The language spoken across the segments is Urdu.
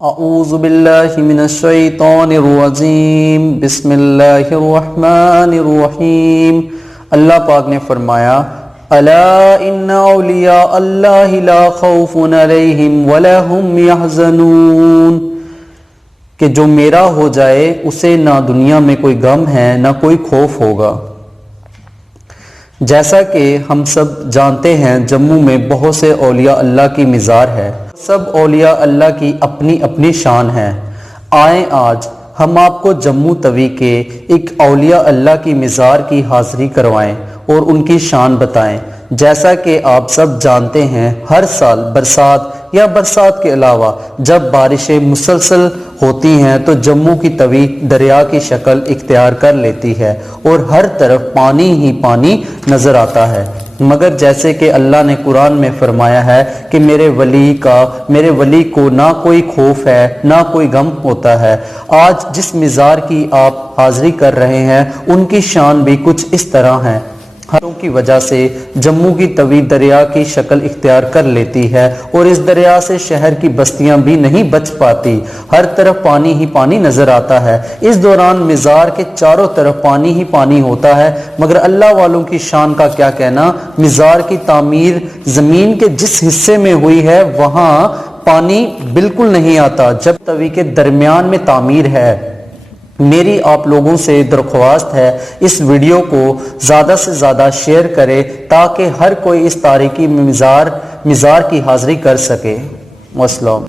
اعوذ باللہ من الشیطان الرجیم بسم اللہ الرحمن الرحیم۔ اللہ پاک نے فرمایا الا ان اولیاء اللہ لا خوف علیہم ولا هم یحزنون، کہ جو میرا ہو جائے اسے نہ دنیا میں کوئی غم ہے نہ کوئی خوف ہوگا۔ جیسا کہ ہم سب جانتے ہیں جموں میں بہت سے اولیاء اللہ کی مزار ہے۔ سب اولیاء اللہ کی اپنی اپنی شان ہے۔ آئیں آج ہم آپ کو جموں توی کے ایک اولیاء اللہ کی مزار کی حاضری کروائیں اور ان کی شان بتائیں۔ جیسا کہ آپ سب جانتے ہیں ہر سال برسات یا برسات کے علاوہ جب بارشیں مسلسل ہوتی ہیں تو جموں کی توی دریا کی شکل اختیار کر لیتی ہے اور ہر طرف پانی ہی پانی نظر آتا ہے، مگر جیسے کہ اللہ نے قرآن میں فرمایا ہے کہ میرے ولی کو نہ کوئی خوف ہے نہ کوئی غم ہوتا ہے۔ آج جس مزار کی آپ حاضری کر رہے ہیں ان کی شان بھی کچھ اس طرح ہے۔ ہروں کی وجہ سے جموں کی توی دریا کی شکل اختیار کر لیتی ہے اور اس دریا سے شہر کی بستیاں بھی نہیں بچ پاتی، ہر طرف پانی ہی پانی نظر آتا ہے۔ اس دوران مزار کے چاروں طرف پانی ہی پانی ہوتا ہے، مگر اللہ والوں کی شان کا کیا کہنا۔ مزار کی تعمیر زمین کے جس حصے میں ہوئی ہے وہاں پانی بالکل نہیں آتا، جب توی کے درمیان میں تعمیر ہے۔ میری آپ لوگوں سے درخواست ہے اس ویڈیو کو زیادہ سے زیادہ شیئر کرے تاکہ ہر کوئی اس تاریخی مزار کی حاضری کر سکے۔ والسلام۔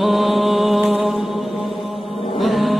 oh, oh.